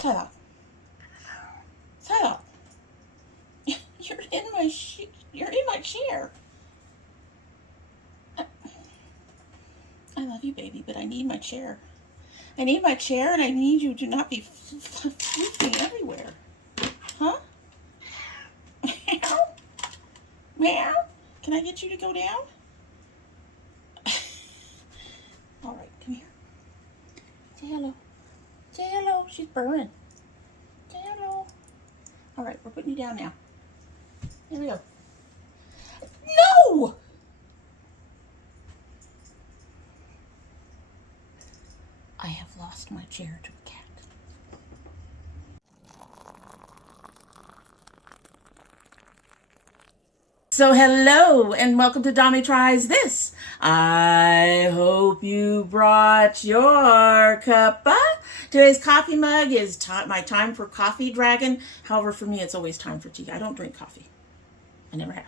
Shut up. Shut up. You're in my chair. I love you, baby, but I need my chair. I need my chair, and I need you to not be floofing everywhere. Huh? Meow? Meow? Can I get you to go down? All right, come here. Say hello. Say hello. She's purring. Say hello. All right, we're putting you down now. Here we go. No! I have lost my chair to a cat. So hello and welcome to Domytriesthis. I hope you brought your cuppa. Today's coffee mug is my time for coffee dragon. However, for me, it's always time for tea. I don't drink coffee. I never have.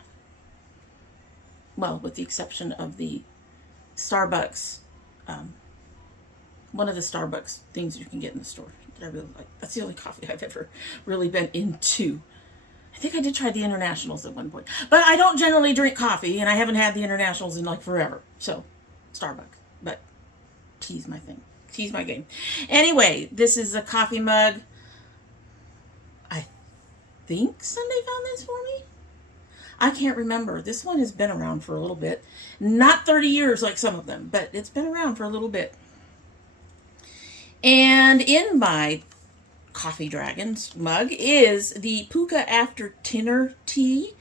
Well, with the exception of the Starbucks, one of the Starbucks things you can get in the store that I really like. That's the only coffee I've ever really been into. I think I did try the internationals at one point, but I don't generally drink coffee, and I haven't had the internationals in like forever. So, Starbucks, but tea's my thing. Tea's my game. Anyway, this is a coffee mug. I think Sunday found this for me. I can't remember. This one has been around for a little bit. Not 30 years like some of them, but it's been around for a little bit. And in my Coffee Dragons mug is the Pukka After Dinner Tea.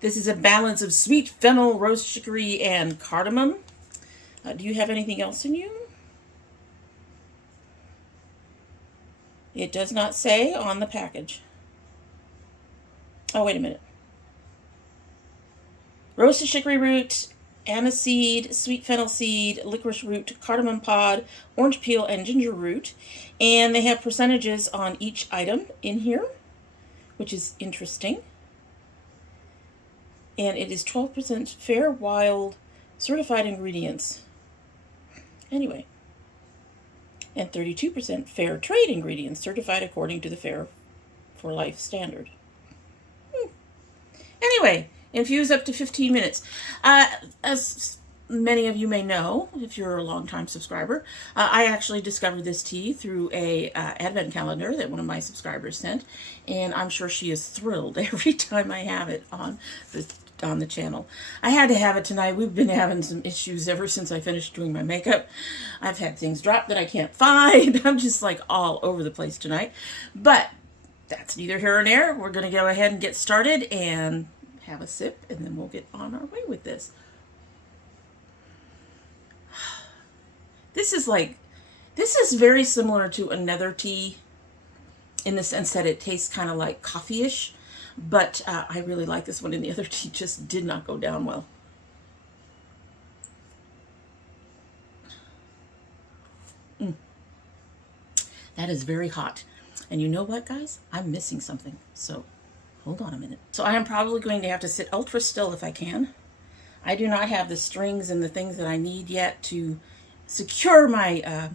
This is a balance of sweet fennel, roast chicory, and cardamom. Do you have anything else in you? It does not say on the package. Oh, wait a minute. Roasted chicory root, aniseed, sweet fennel seed, licorice root, cardamom pod, orange peel, and ginger root. And they have percentages on each item in here, which is interesting. And it is 12% fair, wild, certified ingredients. Anyway. And 32% fair trade ingredients, certified according to the Fair for Life standard. Anyway. Infuse up to 15 minutes. As many of you may know, if you're a long-time subscriber, I actually discovered this tea through a advent calendar that one of my subscribers sent, and I'm sure she is thrilled every time I have it on the channel. I had to have it tonight. We've been having some issues ever since I finished doing my makeup. I've had things drop that I can't find. I'm just like all over the place tonight. But that's neither here nor there. We're going to go ahead and get started and have a sip, and then we'll get on our way with this. This is very similar to another tea in the sense that it tastes kind of like coffee-ish, but I really like this one, and the other tea just did not go down well. That is very hot. And you know what, guys? I'm missing something, so hold on a minute. So I am probably going to have to sit ultra still if I can. I do not have the strings and the things that I need yet to secure my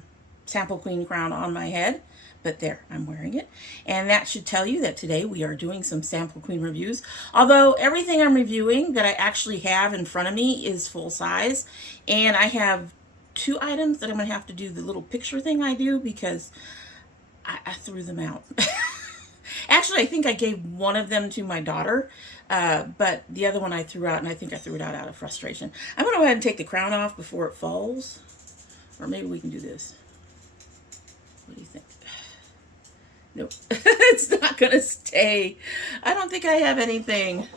Sample Queen crown on my head. But there, I'm wearing it. And that should tell you that today we are doing some Sample Queen reviews. Although everything I'm reviewing that I actually have in front of me is full size. And I have 2 items that I'm going to have to do the little picture thing I do because I threw them out. Actually, I think I gave one of them to my daughter, but the other one I threw out, and I think I threw it out of frustration. I'm going to go ahead and take the crown off before it falls, or maybe we can do this. What do you think? Nope, it's not going to stay. I don't think I have anything.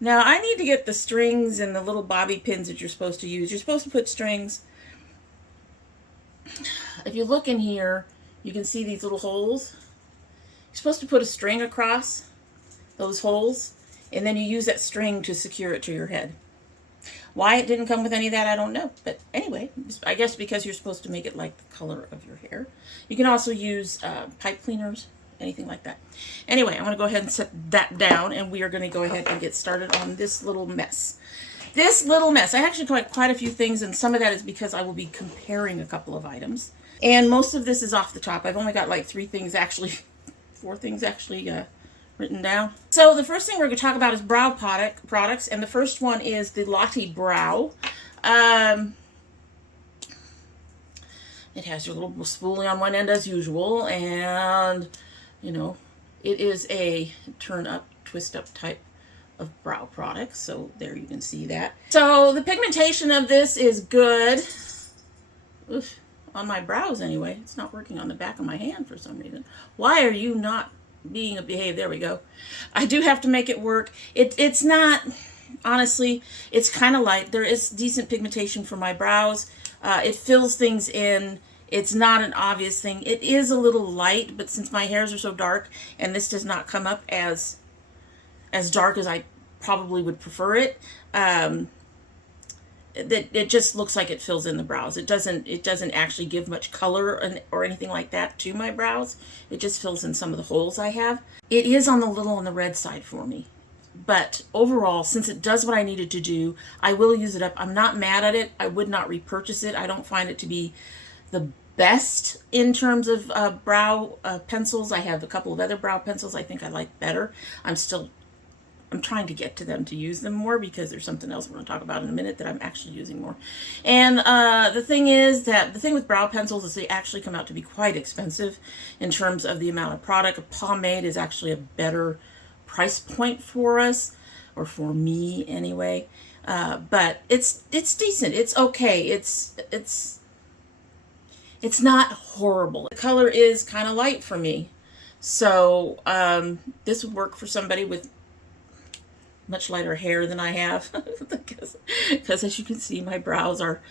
Now, I need to get the strings and the little bobby pins that you're supposed to use. You're supposed to put strings. If you look in here, you can see these little holes. You're supposed to put a string across those holes, and then you use that string to secure it to your head. Why it didn't come with any of that, I don't know. But anyway, I guess because you're supposed to make it like the color of your hair. You can also use pipe cleaners, anything like that. Anyway, I'm going to go ahead and set that down, and we are going to go ahead and get started on this little mess. This little mess. I actually collect quite a few things, and some of that is because I will be comparing a couple of items. And most of this is off the top. I've only got like 4 things actually written down. So the first thing we're going to talk about is brow products, and the first one is the Lottie Brow. It has your little spoolie on one end as usual, and you know, it is a turn up, twist up type of brow product. So there you can see that. So the pigmentation of this is good. Oof, on my brows anyway. It's not working on the back of my hand for some reason. Why are you not being a behave? There we go. I do have to make it work. It's not, honestly, it's kind of light. There is decent pigmentation for my brows. It fills things in. It's not an obvious thing. It is a little light, but since my hairs are so dark and this does not come up as dark as I probably would prefer it, it just looks like it fills in the brows. It doesn't actually give much color or anything like that to my brows. It just fills in some of the holes I have. It is on the red side for me. But overall, since it does what I needed to do, I will use it up. I'm not mad at it. I would not repurchase it. I don't find it to be the best in terms of brow pencils. I have a couple of other brow pencils I think I like better. I'm trying to get to them to use them more because there's something else we're going to talk about in a minute that I'm actually using more. And the thing with brow pencils is they actually come out to be quite expensive in terms of the amount of product. A pomade is actually a better price point for us, or for me anyway. But it's decent. It's okay. It's not horrible. The color is kind of light for me. So this would work for somebody with much lighter hair than I have. because as you can see, my brows are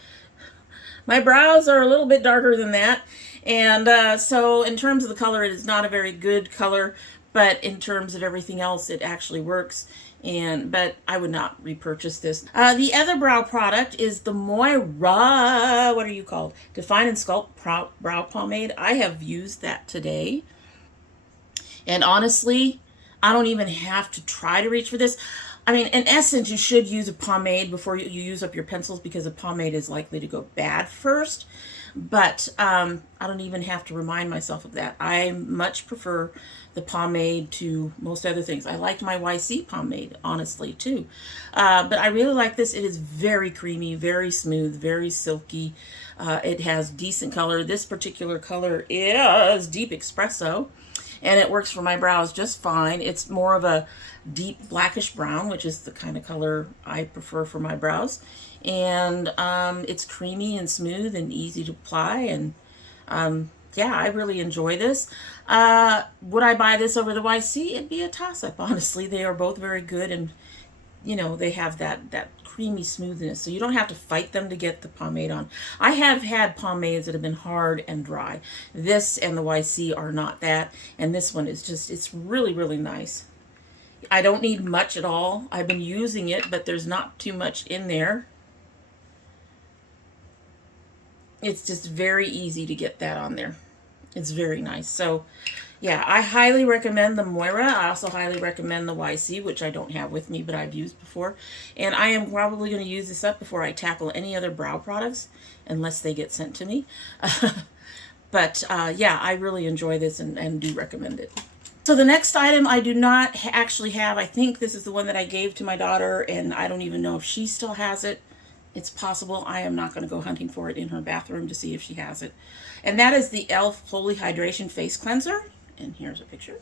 a little bit darker than that. And so in terms of the color, it is not a very good color. But in terms of everything else, it actually works. But I would not repurchase this. The other brow product is the Moira, what are you called? Define and Sculpt Brow Pomade. I have used that today. And honestly, I don't even have to try to reach for this. I mean, in essence, you should use a pomade before you use up your pencils because a pomade is likely to go bad first. But I don't even have to remind myself of that. I much prefer the pomade to most other things. I like my YC pomade, honestly, too. But I really like this. It is very creamy, very smooth, very silky. It has decent color. This particular color is Deep Espresso, and it works for my brows just fine. It's more of a deep blackish brown, which is the kind of color I prefer for my brows. And it's creamy and smooth and easy to apply. And yeah, I really enjoy this. Would I buy this over the YC? It'd be a toss-up, honestly. They are both very good, and you know, they have that creamy smoothness, so you don't have to fight them to get the pomade on. I have had pomades that have been hard and dry. This and the YC are not that, and this one is just, it's really, really nice. I don't need much at all. I've been using it, but there's not too much in there. It's just very easy to get that on there. It's very nice. So yeah, I highly recommend the Moira. I also highly recommend the YC, which I don't have with me, but I've used before. And I am probably going to use this up before I tackle any other brow products, unless they get sent to me. But yeah, I really enjoy this and do recommend it. So the next item I do not actually have. I think this is the one that I gave to my daughter, and I don't even know if she still has it. It's possible. I am not going to go hunting for it in her bathroom to see if she has it. And that is the e.l.f. Holy Hydration Face Cleanser. And here's a picture.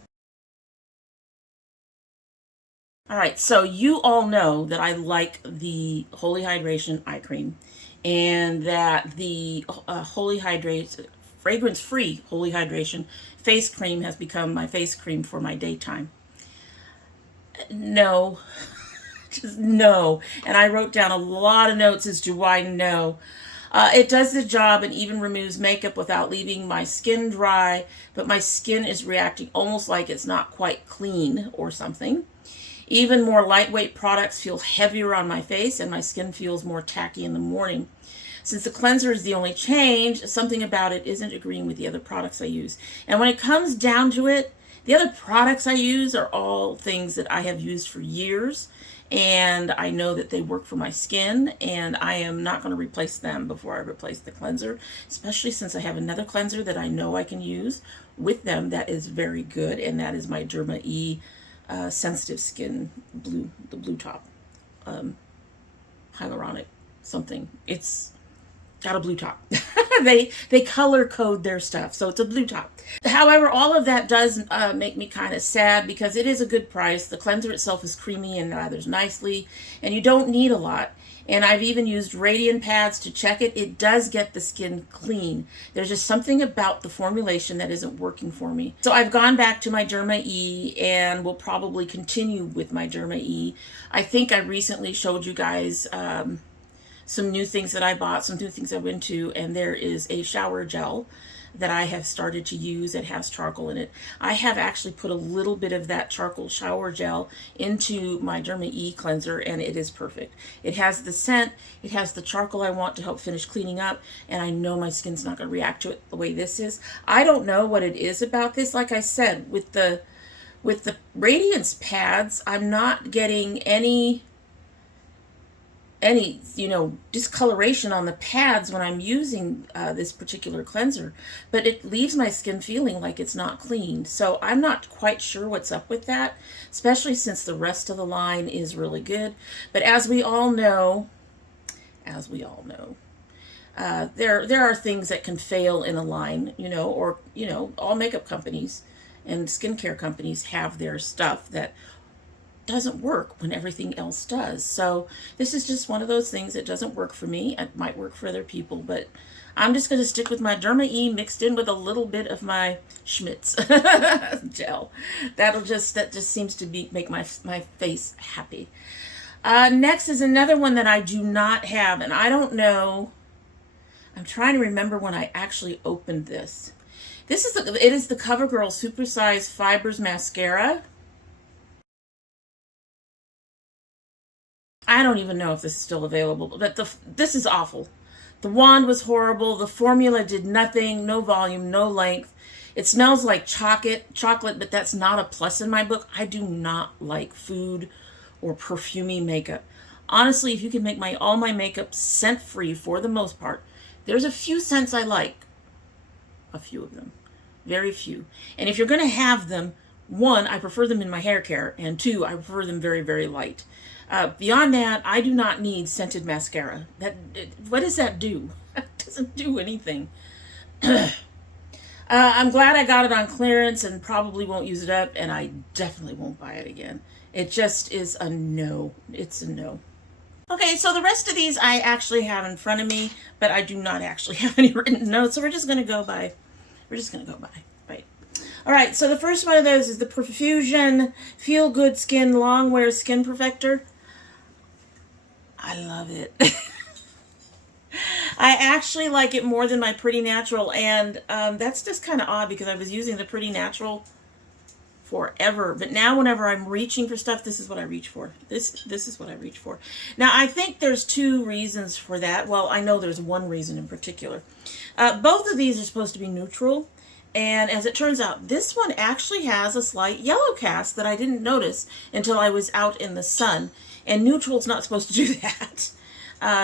All right, so you all know that I like the Holy Hydration eye cream, and that the fragrance-free Holy Hydration face cream has become my face cream for my daytime. No. Just no. And I wrote down a lot of notes as to why no. It does the job and even removes makeup without leaving my skin dry, but my skin is reacting almost like it's not quite clean or something. Even more lightweight products feel heavier on my face, and my skin feels more tacky in the morning. Since the cleanser is the only change, something about it isn't agreeing with the other products I use. And when it comes down to it, the other products I use are all things that I have used for years, and I know that they work for my skin, and I am not going to replace them before I replace the cleanser, especially since I have another cleanser that I know I can use with them that is very good, and that is my Derma E sensitive skin blue, the blue top, hyaluronic something. It's got a blue top. they color code their stuff, so it's a blue top. However, all of that does make me kind of sad because it is a good price. The cleanser itself is creamy and lathers nicely, and you don't need a lot. And I've even used Radiant pads to check it. It does get the skin clean. There's just something about the formulation that isn't working for me. So I've gone back to my Derma E and will probably continue with my Derma E. I think I recently showed you guys some new things that I bought, some new things I went to, and there is a shower gel that I have started to use that has charcoal in it. I have actually put a little bit of that charcoal shower gel into my Derma E cleanser, and it is perfect. It has the scent, it has the charcoal I want to help finish cleaning up, and I know my skin's not going to react to it the way this is. I don't know what it is about this. Like I said, with the Radiance pads, I'm not getting any discoloration on the pads when I'm using this particular cleanser, but it leaves my skin feeling like it's not clean. So I'm not quite sure what's up with that, especially since the rest of the line is really good. But as we all know, there are things that can fail in a line, all makeup companies and skincare companies have their stuff that doesn't work when everything else does. So this is just one of those things that doesn't work for me. It might work for other people, but I'm just going to stick with my Derma E mixed in with a little bit of my Schmidt's gel. That just seems to make my face happy. Next is another one that I do not have, and I don't know. I'm trying to remember when I actually opened this. It is the CoverGirl Supersize Fibers Mascara. I don't even know if this is still available, but this is awful. The wand was horrible. The formula did nothing, no volume, no length. It smells like chocolate, but that's not a plus in my book. I do not like food or perfumey makeup. Honestly, if you can make all my makeup scent-free for the most part, there's a few scents I like. A few of them. Very few. And if you're going to have them, one, I prefer them in my hair care, and two, I prefer them very, very light. Beyond that, I do not need scented mascara. What does that do? It doesn't do anything. I'm glad I got it on clearance and probably won't use it up, and I definitely won't buy it again. It just is a no. It's a no. Okay, so the rest of these I actually have in front of me, but I do not actually have any written notes, so we're just going to go by. Right. All right, so the first one of those is the Profusion Feel Good Skin Longwear Skin Perfector. I love it. I actually like it more than my Pretty Natural, and that's just kind of odd because I was using the Pretty Natural forever, but now whenever I'm reaching for stuff, this is what I reach for. This is what I reach for. Now, I think there's two reasons for that. Well, I know there's one reason in particular. Both of these are supposed to be neutral, and as it turns out, this one actually has a slight yellow cast that I didn't notice until I was out in the sun. And neutral's not supposed to do that.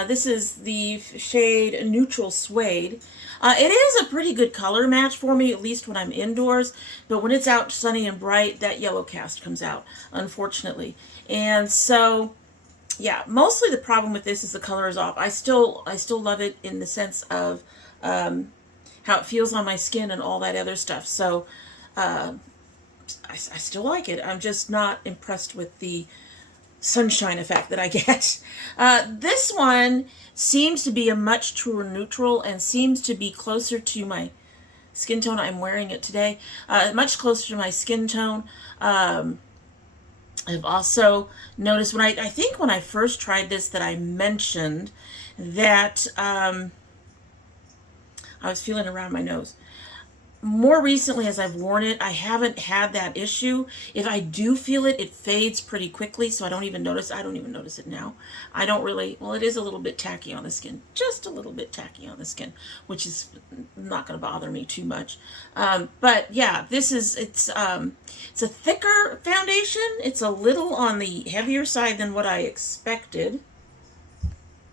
This is the shade Neutral Suede. It is a pretty good color match for me, at least when I'm indoors. But when it's out sunny and bright, that yellow cast comes out, unfortunately. And so, yeah, mostly the problem with this is the color is off. I still love it in the sense of how it feels on my skin and all that other stuff. So I still like it. I'm just not impressed with the sunshine effect that I get. This one seems to be a much truer neutral and seems to be closer to my skin tone. I'm wearing it today. Much closer to my skin tone. I've also noticed I think when I first tried this that I mentioned that I was feeling around my nose. more recently, as I've worn it, I haven't had that issue. If I do feel it, it fades pretty quickly, so I don't even notice. I don't even notice it now. I don't really, well, it is a little bit tacky on the skin. Just a little bit tacky on the skin, which is not going to bother me too much. But yeah, this is, it's a thicker foundation. It's a little on the heavier side than what I expected.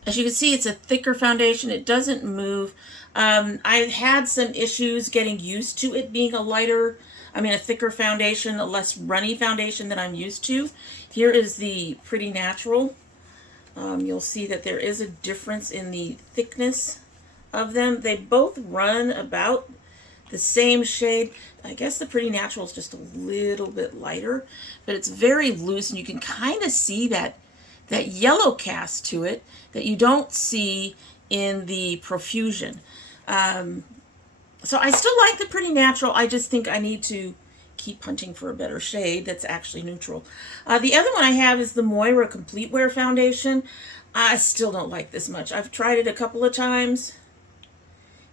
As you can see, it's a thicker foundation. It doesn't move. I've had some issues getting used to it being a thicker foundation, a less runny foundation than I'm used to. Here is the Pretty Natural. You'll see that there is a difference in the thickness of them. They both run about the same shade. I guess the Pretty Natural is just a little bit lighter, but it's very loose, and you can kind of see that yellow cast to it that you don't see in the Profusion. So I still like the Pretty Natural. I just think I need to keep hunting for a better shade that's actually neutral. The other one I have is the Moira Complete Wear Foundation. I still don't like this much. I've tried it a couple of times.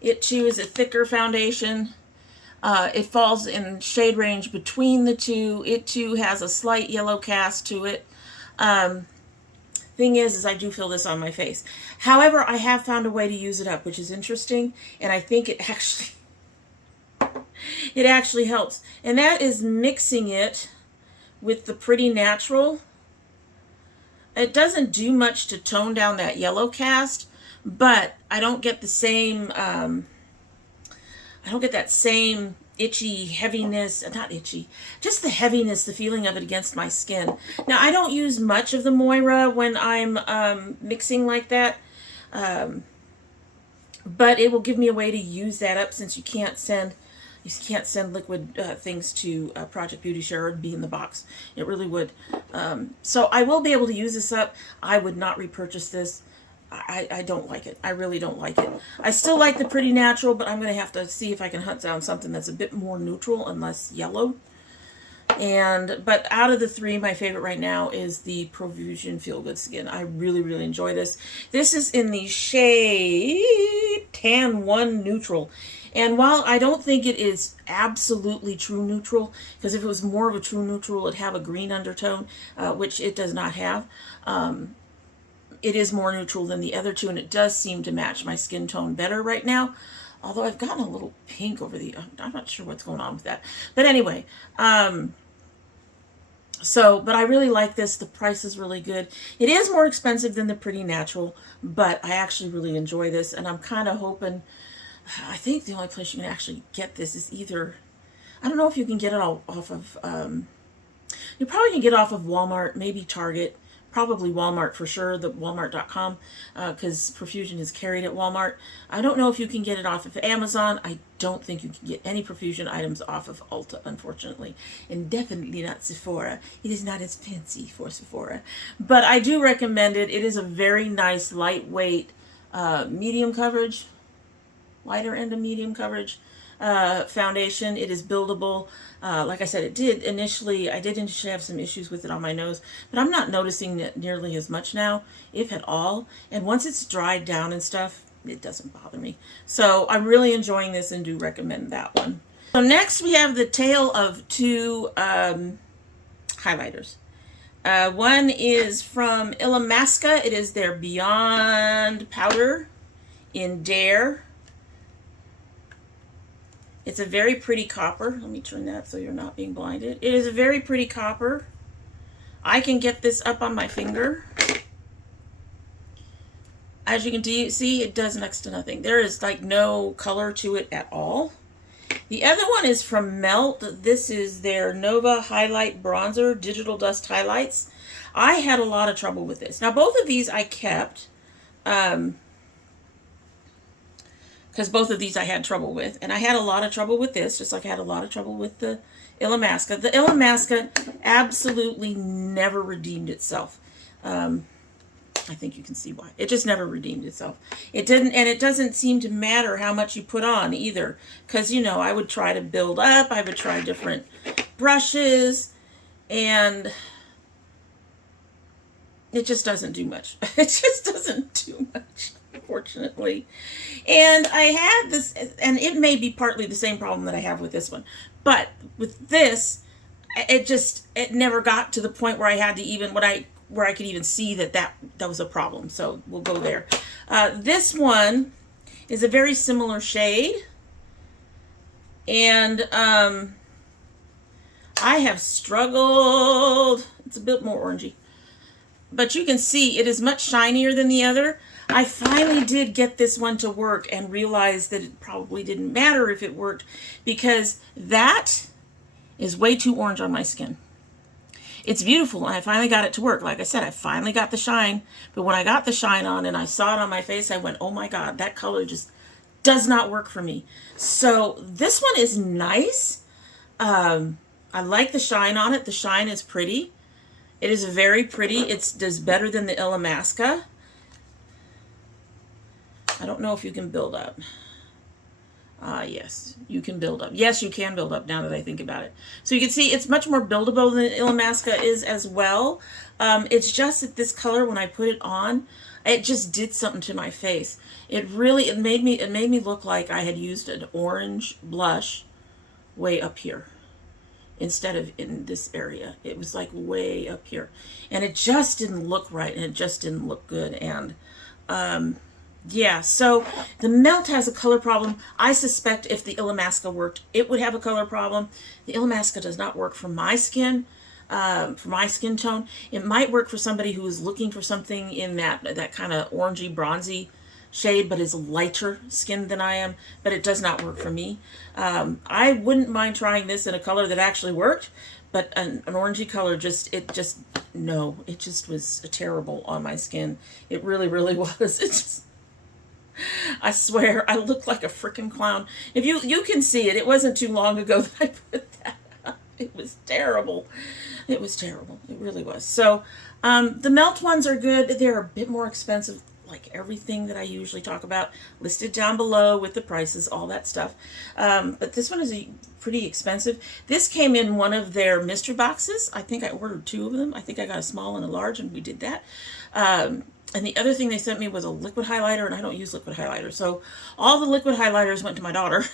It too is a thicker foundation. It falls in shade range between the two. It too has a slight yellow cast to it. Thing is I do feel this on my face. However, I have found a way to use it up, which is interesting, and I think it actually helps. And that is mixing it with the Pretty Natural. It doesn't do much to tone down that yellow cast, but I don't get the same that same itchy heaviness, not itchy, just the heaviness, the feeling of it against my skin. Now, I don't use much of the Moira when I'm mixing like that, but it will give me a way to use that up, since you can't send liquid things to Project Beauty Share. It'd be in the box. It really would. So I will be able to use this up. I would not repurchase this. I don't like it. I really don't like it. I still like the Pretty Natural, but I'm going to have to see if I can hunt down something that's a bit more neutral and less yellow. But out of the three, my favorite right now is the Profusion Feel Good Skin. I really, really enjoy this. This is in the shade Tan 1 Neutral. And while I don't think it is absolutely true neutral, because if it was more of a true neutral, it'd have a green undertone, which it does not have. It is more neutral than the other two, and it does seem to match my skin tone better right now. Although I've gotten a little pink over the, I'm not sure what's going on with that. But anyway, but I really like this. The price is really good. It is more expensive than the Pretty Natural, but I actually really enjoy this, and I'm kind of hoping, I think the only place you can actually get this is either, I don't know if you can get it all off of, you probably can get it off of Walmart, maybe Target. Probably Walmart for sure, the walmart.com, because Profusion is carried at Walmart. I don't know if you can get it off of Amazon. I don't think you can get any Profusion items off of Ulta, unfortunately. And definitely not Sephora. It is not as fancy for Sephora. But I do recommend it. It is a very nice, lightweight, medium coverage, lighter end of medium coverage foundation. It is buildable. Like I said, I did initially have some issues with it on my nose, but I'm not noticing it nearly as much now, if at all. And once it's dried down and stuff, it doesn't bother me. So I'm really enjoying this and do recommend that one. So next we have the tale of two highlighters. One is from Illamasqua. It is their Beyond Powder in Dare. It's a very pretty copper. Let me turn that so you're not being blinded. It is a very pretty copper. I can get this up on my finger. As you can see, it does next to nothing. There is like no color to it at all. The other one is from Melt. This is their Nova Highlight Bronzer Digital Dust Highlights. I had a lot of trouble with this. Now, both of these I kept. Because both of these I had trouble with. And I had a lot of trouble with this, just like I had a lot of trouble with the Illamasqua. The Illamasqua absolutely never redeemed itself. I think you can see why. It just never redeemed itself. It didn't, and it doesn't seem to matter how much you put on either. Because, you know, I would try to build up. I would try different brushes. And it just doesn't do much. It just doesn't do much. unfortunately. And I had this, and it may be partly the same problem that I have with this one, but with this, it never got to the point where I had to even, where I could even see that was a problem. So we'll go there. This one is a very similar shade, and I have struggled. It's a bit more orangey, but you can see it is much shinier than the other. I finally did get this one to work and realized that it probably didn't matter if it worked, because that is way too orange on my skin. It's beautiful, and I finally got it to work. Like I said, I finally got the shine, but when I got the shine on and I saw it on my face, I went, oh my God, that color just does not work for me. So this one is nice. I like the shine on it. The shine is pretty. It is very pretty. It does better than the Illamasqua. I don't know if you can build up. Yes, you can build up. Yes, you can build up now that I think about it. So you can see it's much more buildable than Illamasqua is as well. It's just that this color, when I put it on, it just did something to my face. It made me look like I had used an orange blush way up here instead of in this area. It was like way up here, and it just didn't look right, and it just didn't look good. And yeah, so the Melt has a color problem. I suspect if the Illamasqua worked, it would have a color problem. The Illamasqua does not work for my skin, for my skin tone. It might work for somebody who is looking for something in that kind of orangey, bronzy shade, but is lighter skinned than I am, but it does not work for me. I wouldn't mind trying this in a color that actually worked, but an orangey color it just was terrible on my skin. It really, really was. It just, I swear, I look like a freaking clown. If you can see it, it wasn't too long ago that I put that up. It was terrible. It was terrible. It really was. So the Melt ones are good. They're a bit more expensive, like everything that I usually talk about, listed down below with the prices, all that stuff. But this one is pretty expensive. This came in one of their mystery boxes. I think I ordered 2 of them. I think I got a small and a large, and we did that. And the other thing they sent me was a liquid highlighter, and I don't use liquid highlighter. So all the liquid highlighters went to my daughter.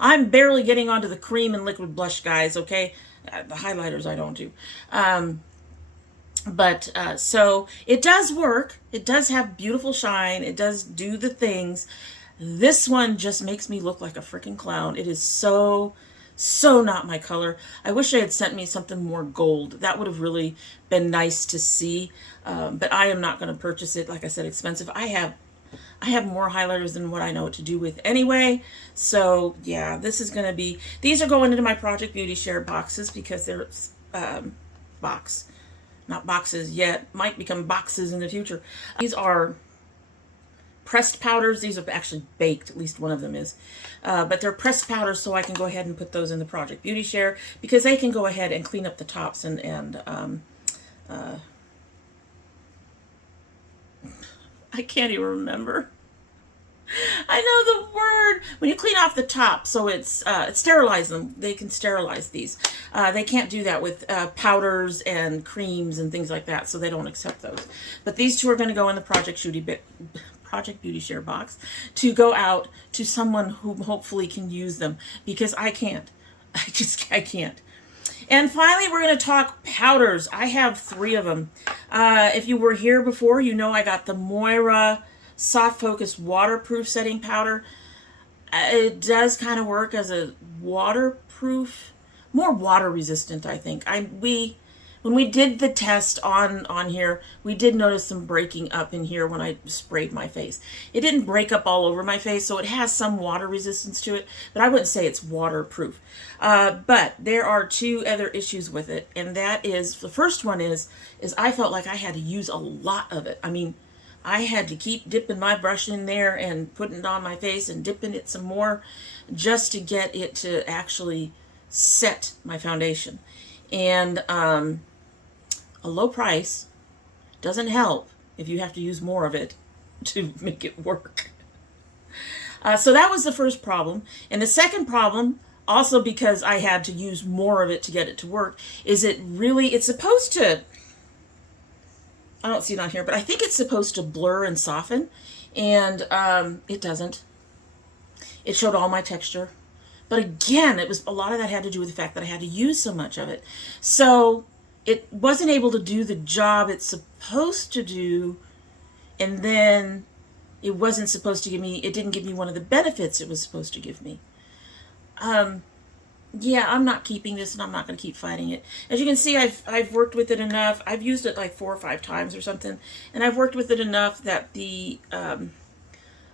I'm barely getting onto the cream and liquid blush, guys, okay? The highlighters I don't do. So it does work. It does have beautiful shine. It does do the things. This one just makes me look like a freaking clown. It is so not my color. I wish they had sent me something more gold. That would have really been nice to see. But I am not going to purchase it. Like I said, expensive. I have more highlighters than what I know what to do with anyway. So yeah, this is going to be, these are going into my Project Beauty Share boxes because they're not boxes yet, might become boxes in the future. These are pressed powders. These are actually baked, at least one of them is. But they're pressed powders, so I can go ahead and put those in the Project Beauty Share because they can go ahead and clean up the tops and I can't even remember. I know the word. When you clean off the top, so it's sterilize them. They can sterilize these. They can't do that with powders and creams and things like that, so they don't accept those. But these 2 are going to go in the Project Beauty Share box to go out to someone who hopefully can use them, because I can't. I can't. And finally, we're going to talk powders. I have 3 of them. If you were here before, you know I got the Moira Soft Focus Waterproof Setting Powder. It does kind of work as a waterproof, more water resistant, I think. When we did the test on here, we did notice some breaking up in here when I sprayed my face. It didn't break up all over my face, so it has some water resistance to it, but I wouldn't say it's waterproof. But there are 2 other issues with it, and that is, the first one is I felt like I had to use a lot of it. I mean, I had to keep dipping my brush in there and putting it on my face and dipping it some more just to get it to actually set my foundation. And a low price doesn't help if you have to use more of it to make it work. So that was the first problem. And the second problem, also because I had to use more of it to get it to work, is it's supposed to I don't see it on here, but I think it's supposed to blur and soften, and it doesn't. It showed all my texture. But again, it was a lot of that had to do with the fact that I had to use so much of it. So it wasn't able to do the job it's supposed to do, and then it wasn't supposed to give me, it didn't give me one of the benefits it was supposed to give me. Yeah, I'm not keeping this, and I'm not going to keep fighting it. As you can see, I've worked with it enough. I've used it like 4 or 5 times or something, and I've worked with it enough that the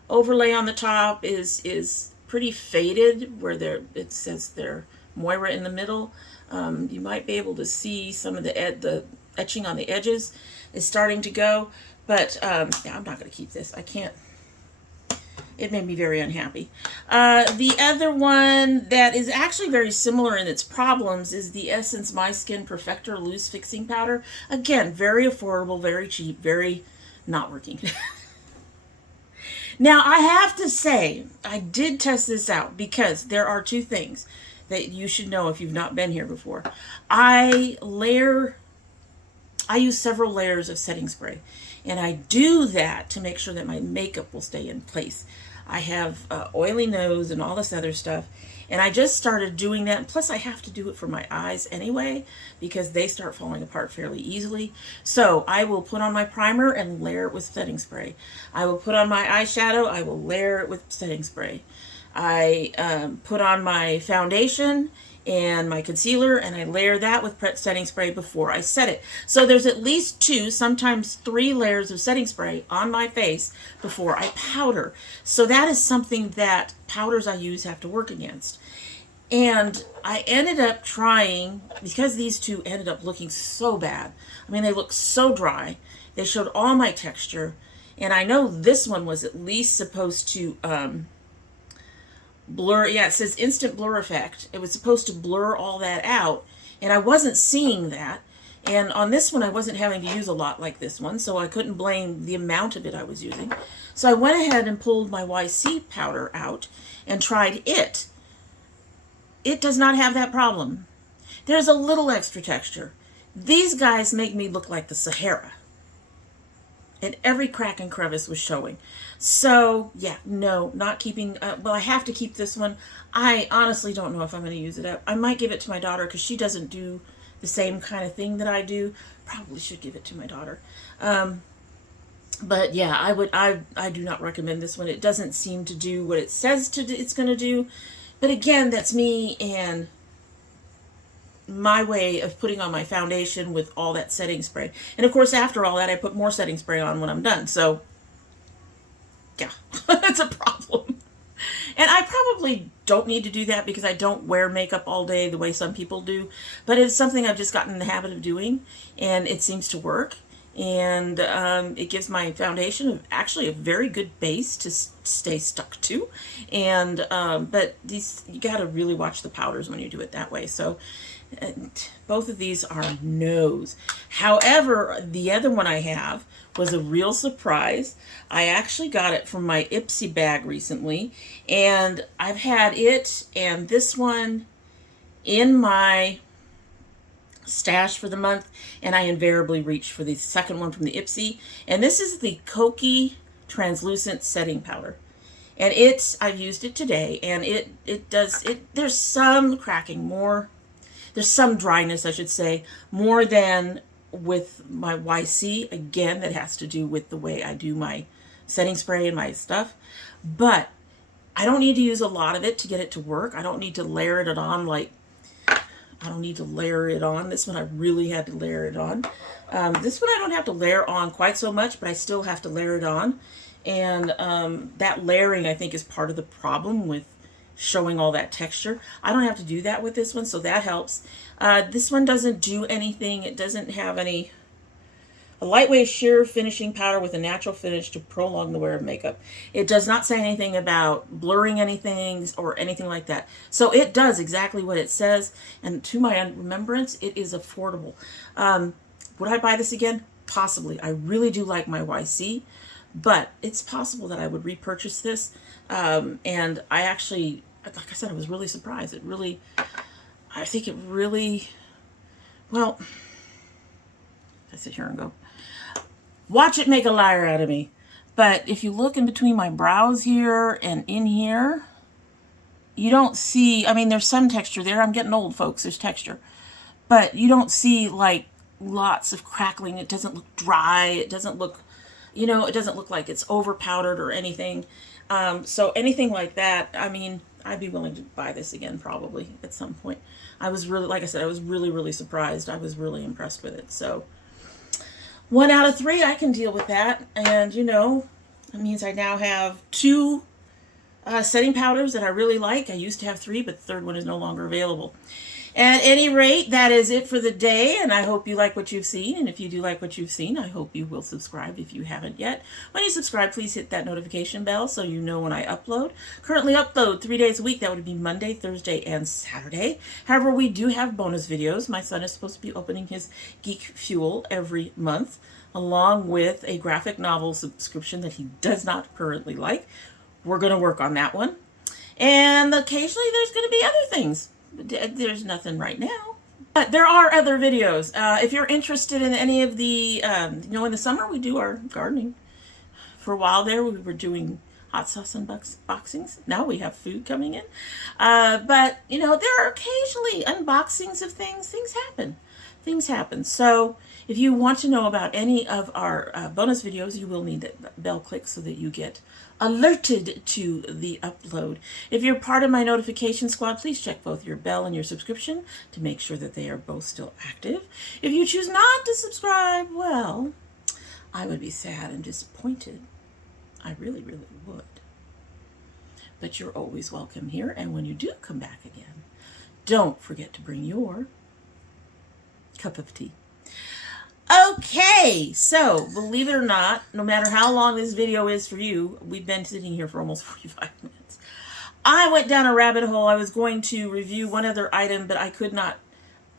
overlay on the top is pretty faded, where it says there Moira in the middle. You might be able to see some of the etching on the edges is starting to go, but yeah, I'm not going to keep this. I can't. It made me very unhappy. The other one that is actually very similar in its problems is the Essence My Skin Perfector Loose Fixing Powder. Again, very affordable, very cheap, very not working. Now, I have to say, I did test this out because there are 2 things that you should know if you've not been here before. I use several layers of setting spray, and I do that to make sure that my makeup will stay in place. I have oily nose and all this other stuff, and I just started doing that. And plus, I have to do it for my eyes anyway because they start falling apart fairly easily. So I will put on my primer and layer it with setting spray. I will put on my eyeshadow. I will layer it with setting spray. I put on my foundation and my concealer, and I layer that with setting spray before I set it. So there's at least 2, sometimes 3 layers of setting spray on my face before I powder. So that is something that powders I use have to work against. And I ended up trying, because these 2 ended up looking so bad. I mean, they looked so dry. They showed all my texture. And I know this one was at least supposed to blur. Yeah, it says instant blur effect. It was supposed to blur all that out, and I wasn't seeing that. And on this one, I wasn't having to use a lot like this one, so I couldn't blame the amount of it I was using. So I went ahead and pulled my YC powder out and tried it. It does not have that problem. There's a little extra texture. These guys make me look like the Sahara, and every crack and crevice was showing. So yeah, no, not keeping, well, I have to keep this one. I honestly don't know if I'm going to use it up. I might give it to my daughter because she doesn't do the same kind of thing that I do. Probably should give it to my daughter. But yeah, I do not recommend this one. It doesn't seem to do what it says it's going to do. But again, that's me and my way of putting on my foundation with all that setting spray. And of course, after all that, I put more setting spray on when I'm done. So yeah, that's a problem. And I probably don't need to do that because I don't wear makeup all day the way some people do. But it's something I've just gotten in the habit of doing, and it seems to work. And it gives my foundation actually a very good base to stay stuck to. And but these, you got to really watch the powders when you do it that way. So both of these are no's. However, the other one I have was a real surprise. I actually got it from my Ipsy bag recently, and I've had it and this one in my stash for the month, and I invariably reach for the second one from the Ipsy, and this is the Kokie translucent setting powder. And I've used it today, and there's some cracking, there's some dryness, I should say, more than with my YC. Again, that has to do with the way I do my setting spray and my stuff. But I don't need to use a lot of it to get it to work. I don't need to layer it on This one I really had to layer it on. This one I don't have to layer on quite so much, but I still have to layer it on. And that layering, I think, is part of the problem with showing all that texture. I don't have to do that with this one, so that helps. This one doesn't do anything. It doesn't have a lightweight sheer finishing powder with a natural finish to prolong the wear of makeup. It does not say anything about blurring anything or anything like that. So it does exactly what it says, and to my remembrance, it is affordable. Would I buy this again? Possibly. I really do like my YC, but it's possible that I would repurchase this. And I actually, like I said, I was really surprised. I think it really, well, I sit here and go, Watch it make a liar out of me. But if you look in between my brows here and in here, you don't see, I mean, there's some texture there. I'm getting old, folks. There's texture. But you don't see, like, lots of crackling. It doesn't look dry. It doesn't look, you know, it doesn't look like it's over powdered or anything. So anything like that, I mean, I'd be willing to buy this again probably at some point. I was really, like I said, I was really, really surprised. I was really impressed with it. So 1 out of 3, I can deal with that. And, you know, that means I now have 2 setting powders that I really like. I used to have 3, but the third one is no longer available. At any rate, that is it for the day, and I hope you like what you've seen. And if you do like what you've seen, I hope you will subscribe if you haven't yet. When you subscribe, please hit that notification bell so you know when I upload. Currently upload 3 days a week. That would be Monday, Thursday, and Saturday. However, we do have bonus videos. My son is supposed to be opening his Geek Fuel every month, along with a graphic novel subscription that he does not currently like. We're going to work on that one. And occasionally there's going to be other things. There's nothing right now. But there are other videos. If you're interested in any of the, you know, in the summer we do our gardening. For a while there we were doing hot sauce unboxings. Now we have food coming in. But, you know, there are occasionally unboxings of things. Things happen. Things happen. So if you want to know about any of our bonus videos, you will need that bell click so that you get alerted to the upload. If you're part of my notification squad, please check both your bell and your subscription to make sure that they are both still active. If you choose not to subscribe, well, I would be sad and disappointed. I really, really would. But you're always welcome here, and when you do come back again, don't forget to bring your cup of tea. Okay, so believe it or not, no matter how long this video is for you, we've been sitting here for almost 45 minutes. I went down a rabbit hole. I was going to review one other item, but I could not.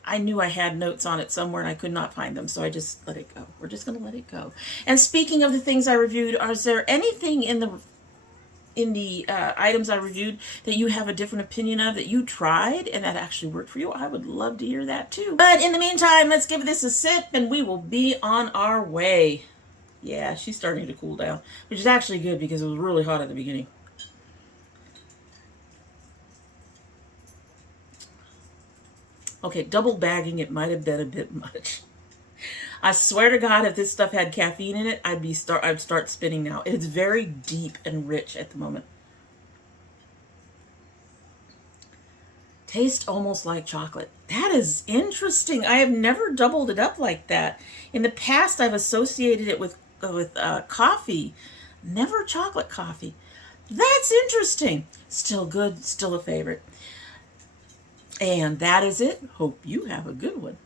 I knew I had notes on it somewhere and I could not find them, so I just let it go. We're just going to let it go. And speaking of the things I reviewed, is there anything in the items I reviewed that you have a different opinion of, that you tried and that actually worked for you? I would love to hear that too. But in the meantime, let's give this a sip and we will be on our way. Yeah, she's starting to cool down, which is actually good because it was really hot at the beginning. Okay, double bagging, it might have been a bit much. I swear to God, if this stuff had caffeine in it, I'd start spinning now. It's very deep and rich at the moment. Tastes almost like chocolate. That is interesting. I have never doubled it up like that. In the past, I've associated it with coffee, never chocolate coffee. That's interesting. Still good, still a favorite. And that is it. Hope you have a good one.